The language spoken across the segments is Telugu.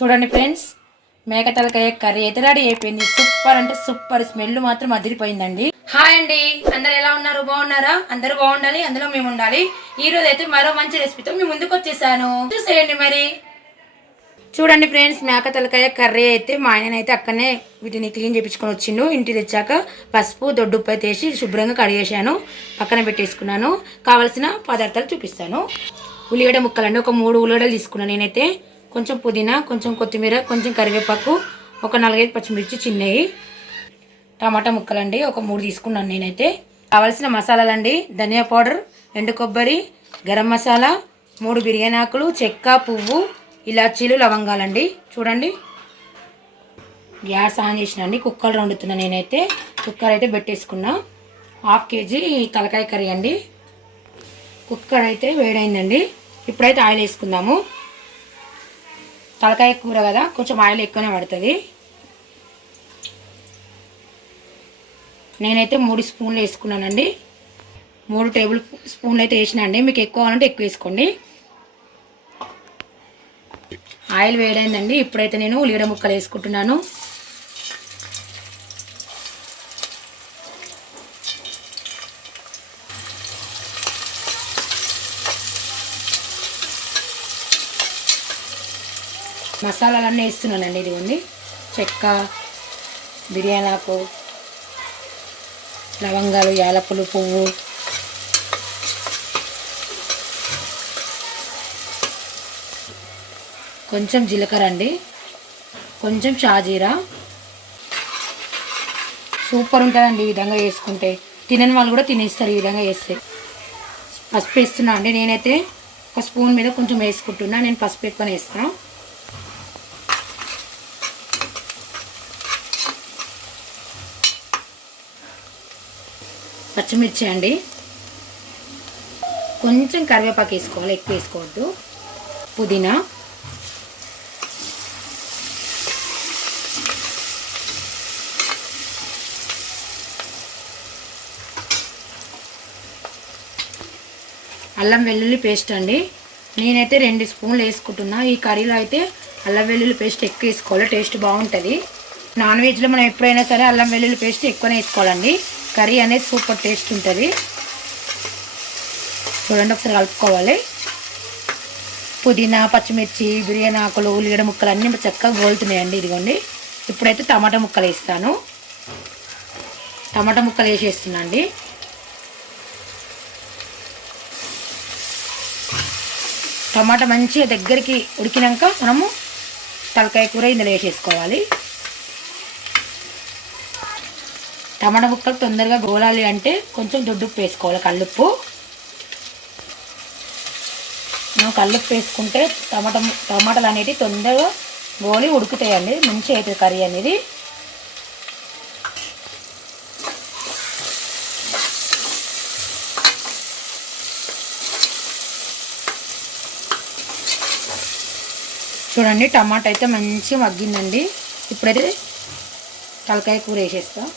చూడండి ఫ్రెండ్స్ మేక తలకాయ కర్రీ అయితే రెడీ అయిపోయింది. సూపర్ అంటే సూపర్. స్మెల్ మాత్రం అదిరిపోయిందండి. హాయ్ అండి. అందరు ఎలా ఉన్నారు? బాగున్నారా? అందరూ బాగుండాలి. అందులో మేము ఉండాలి. ఈ రోజు అయితే మరో మంచి రెసిపీతో మీ ముందుకు వచ్చేసాను. చూసేయండి మరి. చూడండి ఫ్రెండ్స్ మేక తలకాయ కర్రీ అయితే మా ఆయన అయితే అక్కడనే వీటిని క్లీన్ చేయించుకొని వచ్చిండు. ఇంటి తెచ్చాక పసుపు దొడ్డుప్పు అయితే వేసి శుభ్రంగా కడిగేశాను పక్కన పెట్టేసుకున్నాను. కావలసిన పదార్థాలు చూపిస్తాను. ఉల్లిగడ్డ ముక్కలండి. ఒక మూడు ఉల్లిగడ్డలు తీసుకున్నాను నేనైతే. కొంచెం పుదీనా కొంచెం కొత్తిమీర కొంచెం కరివేపాకు ఒక నాలుగైదు పచ్చిమిర్చి చిన్నవి టమాటా ముక్కలండి ఒక మూడు తీసుకున్నాను నేనైతే. కావాల్సిన మసాలాలండి ధనియా పౌడర్ ఎండు కొబ్బరి గరం మసాలా మూడు బిర్యానీ ఆకులు చెక్క పువ్వు ఇలాచీలు లవంగాలండి. చూడండి. గ్యాస్ ఆన్ చేసినండి కుక్కర్ వండుతున్నా నేనైతే. కుక్కర్ అయితే పెట్టేసుకున్నా. హాఫ్ కేజీ తలకాయ కర్రీ అండి. కుక్కర్ అయితే వేడైందండి. ఇప్పుడైతే ఆయిల్ వేసుకుందాము. తలకాయ కూర కదా కొంచెం ఆయిల్ ఎక్కువనే పడుతుంది. నేనైతే మూడు స్పూన్లు వేసుకున్నానండి. మూడు టేబుల్ స్పూన్లు అయితే వేసిన అండి. మీకు ఎక్కువ కావాలంటే ఎక్కువ వేసుకోండి. ఆయిల్ వేడైందండి. ఇప్పుడైతే నేను ఉల్లిగడ్డ ముక్కలు వేసుకుంటున్నాను. మసాలాలన్నీ వేస్తున్నానండి ఇదిగోండి. చెక్క బిర్యానీ ఆకు లవంగాలు యాలకులు పువ్వు. కొంచెం జీలకర్ర అండి. కొంచెం షాజీరా. సూపర్ ఉంటుందండి ఈ విధంగా వేసుకుంటే తినని వాళ్ళు కూడా తినేస్తారు ఈ విధంగా వేస్తే పసుపు వేస్తున్నా అండి. నేనైతే ఒక స్పూన్ మీద కొంచెం వేసుకుంటున్నా. నేను పసుపు ఎక్కువ వేస్తాను. పచ్చిమిర్చి అండి. కొంచెం కరివేపాకు వేసుకోవాలి ఎక్కువ వేసుకోవద్దు. పుదీనా. అల్లం వెల్లుల్లి పేస్ట్ అండి. నేనైతే రెండు స్పూన్లు వేసుకుంటున్నా. ఈ కర్రీలో అయితే అల్లం వెల్లుల్లి పేస్ట్ ఎక్కువ వేసుకోవాలి టేస్ట్ బాగుంటుంది. నాన్ వెజ్లో మనం ఎప్పుడైనా సరే అల్లం వెల్లుల్లి పేస్ట్ ఎక్కువనే వేసుకోవాలండి. కర్రీ అనేది సూపర్ టేస్ట్ ఉంటుంది. చూడండి ఒకసారి కలుపుకోవాలి. పుదీనా పచ్చిమిర్చి బిర్యానీ ఆకులు ఉల్లిగడ్డ ముక్కలు అన్నీ చక్కగా గోలుతున్నాయండి ఇదిగోండి. ఇప్పుడైతే టమాటా ముక్కలు వేస్తాను. టమాటా ముక్కలు వేసేస్తున్నా అండి. టమాటా మంచిగా దగ్గరికి ఉడికినాక మనము తలకాయ కూర ఇందులో వేసేసుకోవాలి. టమాటా ముక్కలు తొందరగా గోలాలి అంటే కొంచెం దొడ్డుప్పు వేసుకోవాలి కల్లుప్పు. మనం కల్లుప్పు వేసుకుంటే టమాటా టమాటాలు అనేవి తొందరగా గోలి ఉడుకుతాయండి మంచిగా అవుతుంది కర్రీ అనేది. చూడండి టమాటా అయితే మంచిగా మగ్గిందండి. ఇప్పుడైతే తలకాయ కూర వేసేస్తాం.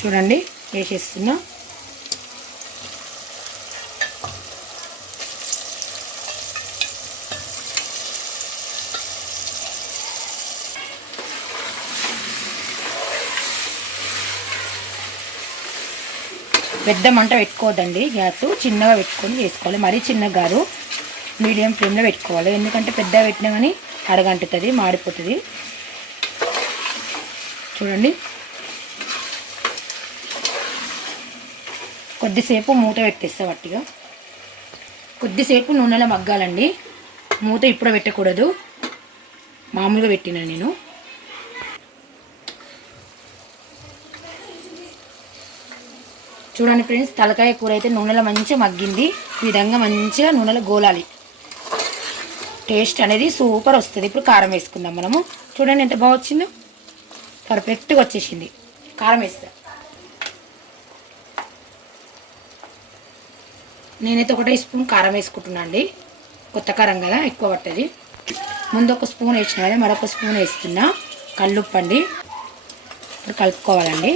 చూడండి వేసేస్తున్నా. పెద్ద మంట పెట్టుకోవద్దండి గ్యాస్. చిన్నగా పెట్టుకొని వేసుకోవాలి. మరీ చిన్నగా గారు మీడియం ఫ్లేమ్లో పెట్టుకోవాలి. ఎందుకంటే పెద్ద పెట్టినా కానీ అడగంటుతుంది మాడిపోతుంది. చూడండి. కొద్దిసేపు మూత పెట్టేస్తా వట్టిగా. కొద్దిసేపు నూనెలో మగ్గాలండి. మూత ఇప్పుడు పెట్టకూడదు. మామూలుగా పెట్టిన నేను. చూడండి ఫ్రెండ్స్ తలకాయ కూర అయితే నూనెలో మంచిగా మగ్గింది. ఈ విధంగా మంచిగా నూనెలో గోలాలి. టేస్ట్ అనేది సూపర్ వస్తుంది. ఇప్పుడు కారం వేసుకుందాం మనము. చూడండి ఎంత బాగా వచ్చిందో. పర్ఫెక్ట్గా వచ్చేసింది. కారం వేస్తాం. నేనైతే ఒకటే స్పూన్ కారం వేసుకుంటున్నా అండి. కొత్త కారం కదా ఎక్కువ పట్టది. ముందు ఒక స్పూన్ వేసిన కదా మరొక స్పూన్ వేస్తున్నా. కళ్ళుప్పండి ఇప్పుడు కలుపుకోవాలండి.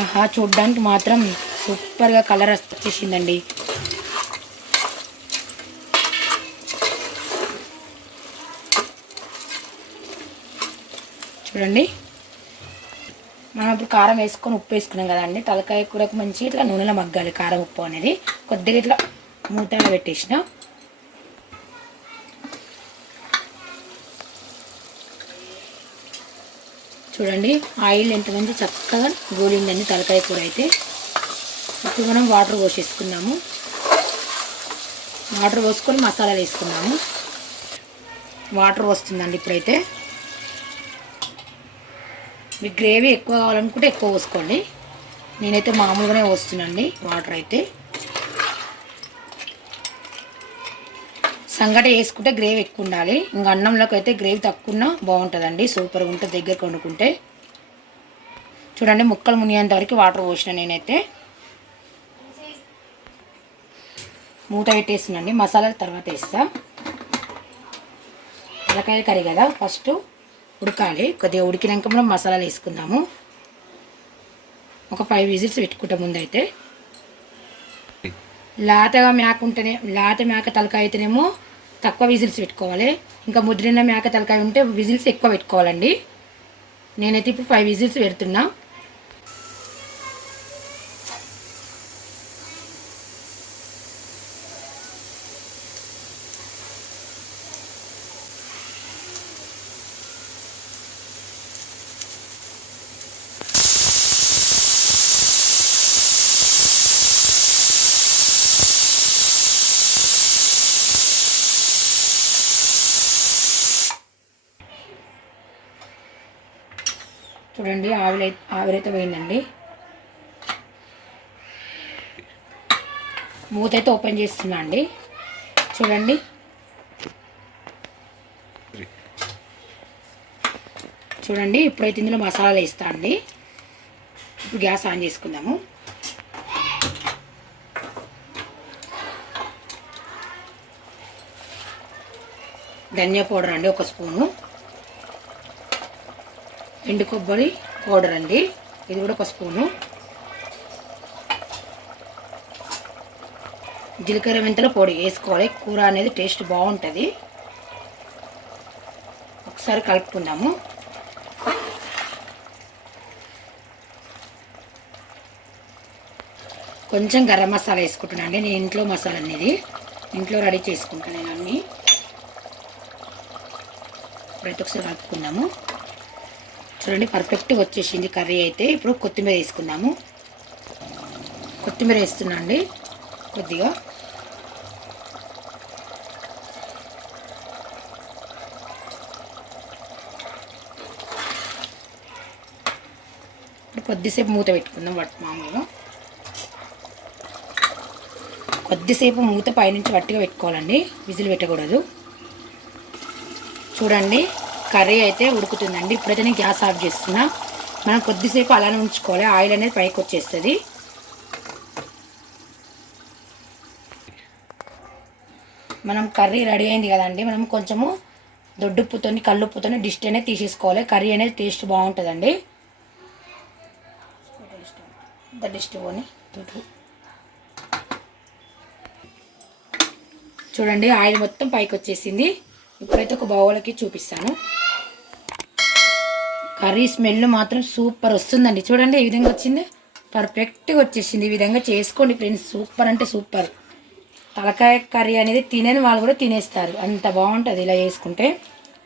ఆహా చూడ్డానికి మాత్రం సూపర్గా కలర్ వచ్చేసిందండి. చూడండి. మనం ఇప్పుడు కారం వేసుకొని ఉప్పు వేసుకున్నాం కదండి తలకాయ కూరకు మంచి ఇట్లా నూనెలో మగ్గాలి కారం ఉప్పు అనేది. కొద్దిగా ఇట్లా మూతలో పెట్టేసిన. చూడండి ఆయిల్ ఎంత మంచి చక్కగా గోలిందండి తలకాయ కూర అయితే. ఇప్పుడు మనం వాటర్ పోసేసుకున్నాము వాటర్ పోసుకొని మసాలాలు వేసుకున్నాము వాటర్ వస్తుందండి ఇప్పుడైతే. మీకు గ్రేవీ ఎక్కువ కావాలనుకుంటే ఎక్కువ పోసుకోండి. నేనైతే మామూలుగానే పోస్తున్నాండి వాటర్ అయితే. సంగటి వేసుకుంటే గ్రేవీ ఎక్కువ ఉండాలి. ఇంకా అన్నంలోకి అయితే గ్రేవీ తక్కువ ఉన్నా బాగుంటుందండి సూపర్గా ఉంటుంది దగ్గర వండుకుంటే. చూడండి ముక్కలు మునిగేంత వరకు వాటర్ పోసిన నేనైతే. మూత పెట్టేసినండి మసాలాలు తర్వాత వేస్తా. తలకాయ కర్రీ కదా ఫస్ట్. ఉడకాలి. కొద్దిగా ఉడికినాక మనం మసాలాలు వేసుకుందాము. ఒక ఫైవ్ విజిల్స్ పెట్టుకుంటాం ముందైతే. లాతగా మేక ఉంటేనే లాత మేక తలకాయ అయితేనేమో తక్కువ విజిల్స్ పెట్టుకోవాలి. ఇంకా ముద్రిన మేక తలకాయ ఉంటే విజిల్స్ ఎక్కువ పెట్టుకోవాలండి. నేనైతే ఇప్పుడు ఫైవ్ విజిల్స్ పెడుతున్నా. చూడండి ఆవిరి ఆవిరైతే పోయిందండి. మూత అయితే ఓపెన్ చేస్తున్నా అండి. చూడండి. చూడండి ఇప్పుడైతే ఇందులో మసాలాలు వేస్తా అండి. ఇప్పుడు గ్యాస్ ఆన్ చేసుకుందాము. ధనియా పౌడర్ అండి ఒక స్పూను. ఎండు కొబ్బరి పౌడర్ అండి. ఇది కూడా ఒక స్పూను. జీలకర్ర మెంతుల పొడి వేసుకోవాలి. కూర అనేది టేస్ట్ బాగుంటుంది. ఒకసారి కలుపుకుందాము. కొంచెం గరం మసాలా వేసుకుంటున్నాను అండి. నేను ఇంట్లో మసాలా అనేది ఇంట్లో రెడీ చేసుకుంటాను నేను అన్నీ. ఇప్పుడైతే ఒకసారి కలుపుకుందాము. చూడండి పర్ఫెక్ట్గా వచ్చేసింది కర్రీ అయితే. ఇప్పుడు కొత్తిమీర వేసుకుందాము. కొత్తిమీర వేస్తున్నా అండి కొద్దిగా. ఇప్పుడు కొద్దిసేపు మూత పెట్టుకుందాం వట్ మామూలుగా. కొద్దిసేపు మూత పైనుంచి వట్టిగా పెట్టుకోవాలండి. విజిల్ పెట్టకూడదు. చూడండి. కర్రీ అయితే ఉడుకుతుందండి. ఇప్పుడైతే నేను గ్యాస్ ఆఫ్ చేస్తున్నా. మనం కొద్దిసేపు అలానే ఉంచుకోవాలి. ఆయిల్ అనేది పైకి వచ్చేస్తుంది. మనం కర్రీ రెడీ అయింది కదండి. మనం కొంచెము దొడ్డుప్పుతో కళ్ళుప్పుతో డిష్ అనేది తీసేసుకోవాలి. కర్రీ అనేది టేస్ట్ బాగుంటుందండి. ఇంత పోని. చూడండి ఆయిల్ మొత్తం పైకి వచ్చేసింది. ఇప్పుడైతే ఒక బౌలకి చూపిస్తాను. కర్రీ స్మెల్ మాత్రం సూపర్ వస్తుందండి. చూడండి ఈ విధంగా వచ్చింది. పర్ఫెక్ట్గా వచ్చేసింది. ఈ విధంగా చేసుకోండి ఫ్రెండ్స్. సూపర్ అంటే సూపర్. తలకాయ కర్రీ అనేది తినని వాళ్ళు కూడా తినేస్తారు. అంత బాగుంటుంది ఇలా చేసుకుంటే.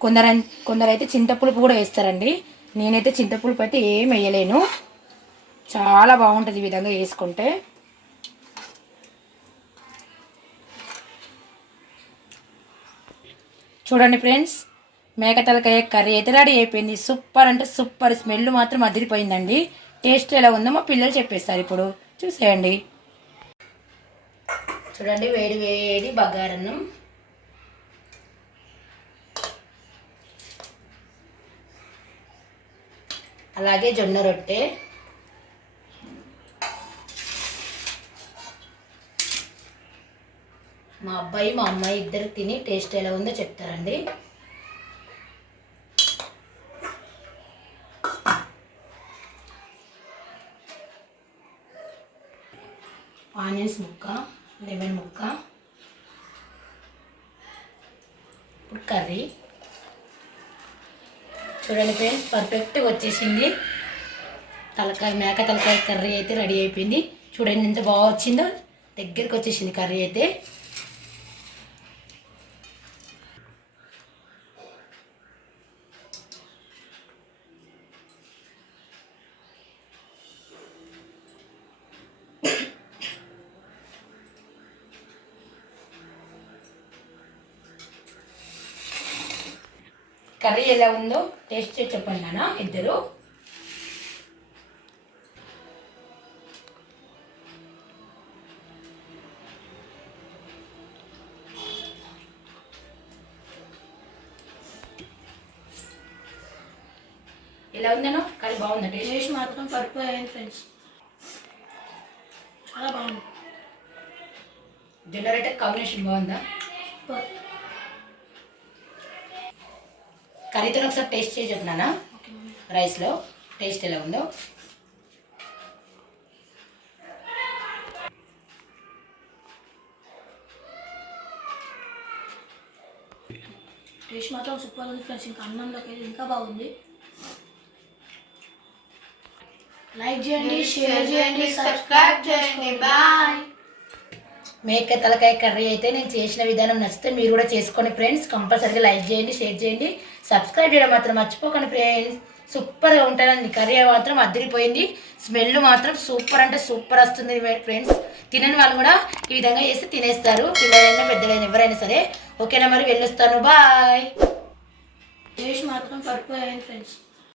కొందరు కొందరైతే చింతపులుపు కూడా వేస్తారండి. నేనైతే చింతపులుపు అయితే ఏం వేయలేను. చాలా బాగుంటుంది ఈ విధంగా వేసుకుంటే చూడండి ఫ్రెండ్స్ మేక తలకాయ కర్రీ అయితే రెడీ అయిపోయింది. సూపర్ అంటే సూపర్. స్మెల్ మాత్రం అదిరిపోయిందండి. టేస్ట్ ఎలా ఉందో మా పిల్లలు చెప్పేస్తారు ఇప్పుడు. చూసేయండి. చూడండి వేడి వేడి బగారన్నం. అలాగే జొన్న రొట్టె. మా అబ్బాయి మా అమ్మాయి ఇద్దరు తిని టేస్ట్ ఎలా ఉందో చెప్తారండి. ఆనియన్స్ ముక్క లెమన్ ముక్క ఇప్పుడు కర్రీ. చూడండి ఫ్రెండ్స్ పర్ఫెక్ట్గా వచ్చేసింది. తలకాయ మేక తలకాయ కర్రీ అయితే రెడీ అయిపోయింది. చూడండి ఎంత బాగా వచ్చిందో. దగ్గరికి వచ్చేసింది కర్రీ అయితే. కర్రీ ఎలా ఉందో టేస్ట్ చేసి చెప్పండి నాన్న ఇద్దరు. ఎలా ఉందనో కర్రీ బాగుందా? టేస్ట్? మాత్రం పర్పుల్ అయింది ఫ్రెండ్స్. చాలా బాగుంది. జనరేటర్ కాంబినేషన్ బాగుందా? కర్రీతో ఒకసారి టేస్ట్ చేసి మమ్మీ రైస్లో టేస్ట్ ఎలా ఉందో. టేస్ట్ మాత్రం సూపర్ ఉంది ఫ్రెండ్స్. ఇంకా అన్నంలోకి అయితే ఇంకా బాగుంది. లైక్ చేయండి షేర్ చేయండి సబ్స్క్రైబ్ చేయండి. బాయ్ మేక తలకాయ కర్రీ అయితే నేను చేసిన విధానం నచ్చితే మీరు కూడా చేసుకోండి ఫ్రెండ్స్. కంపల్సరీగా లైక్ చేయండి షేర్ చేయండి. సబ్స్క్రైబ్ చేయడం మాత్రం మర్చిపోకండి ఫ్రెండ్స్. సూపర్గా ఉంటుందండి. కర్రీ మాత్రం అద్దరిపోయింది. స్మెల్ మాత్రం సూపర్ అంటే సూపర్ వస్తుంది ఫ్రెండ్స్. తినని వాళ్ళు కూడా ఈ విధంగా చేసి తినేస్తారు. పిల్లలైనా పెద్దలైనా ఎవరైనా సరే. ఓకేనా మరి? వెళ్ళొస్తాను. బాయ్. టేస్ట్ మాత్రం పర్పుల్ ఫ్రెండ్స్.